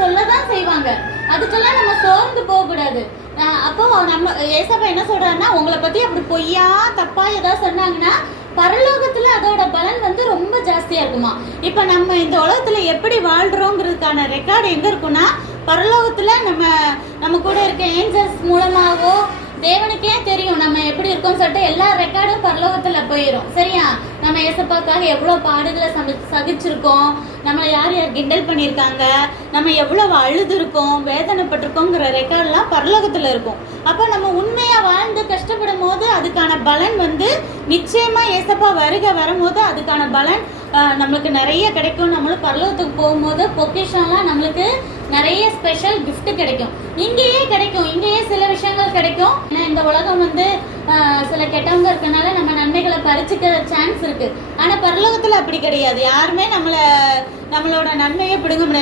சொல்லதான் செய்வாங்க. அதுக்கெல்லாம் நம்ம சோர்ந்து போக கூடாது. அப்போ நம்ம ஏசப்பா என்ன சொல்றாருன்னா, உங்களை பத்தி அப்படி பொய்யா தப்பா ஏதாவது சொன்னாங்கன்னா பரலோகத்துல அதோட பலன் வந்து ரொம்ப ஜாஸ்தியா இருக்குமா. இப்ப நம்ம இந்த உலகத்துல எப்படி வாழ்றோங்கிறதுக்கான ரெக்கார்டு எங்க இருக்குன்னா, பரலோகத்துல நம்ம கூட இருக்க ஏஞ்சல்ஸ் மூலமாவோ தேவனுக்கே தெரியும் நம்ம எப்படி இருக்கோம்னு சொல்லிட்டு எல்லா ரெக்கார்டும் பரலோகத்துல போயிடும். சரியா? நம்ம ஏசப்பாக்காக எவ்வளவு பாடுகளை சகிச்சிருக்கோம், நம்ம யார் யார் கிண்டல் பண்ணியிருக்காங்க, நம்ம எவ்வளவு அழுது இருக்கோம், வேதனைப்பட்டிருக்கோங்கிற ரெக்கார்ட்லாம் பரலோகத்துல இருக்கும். அப்போ நம்ம உண்மையா வாழ்ந்து கஷ்டப்படும் போது அதுக்கான பலன் வந்து நிச்சயமா ஏசப்பா வரும்போது அதுக்கான பலன் நம்மளுக்கு நிறைய கிடைக்கும். நம்மளும் பரலோகத்துக்கு போகும்போது பொக்கிஷன்லாம் நம்மளுக்கு நிறைய ஸ்பெஷல் கிஃப்ட் கிடைக்கும். இங்கேயே கிடைக்கும், இங்கேயே சில விஷயங்கள் கிடைக்கும். ஏன்னா இந்த உலகம் வந்து சில கெட்டவங்க இருக்கனால நம்ம நன்மைகளை பறிச்சுக்கிற சான்ஸ் இருக்கு. ஆனா பரலோகத்துல அப்படி கிடையாது. யாருமே நம்மளோட நன்மையை பிடுங்க முடியாது.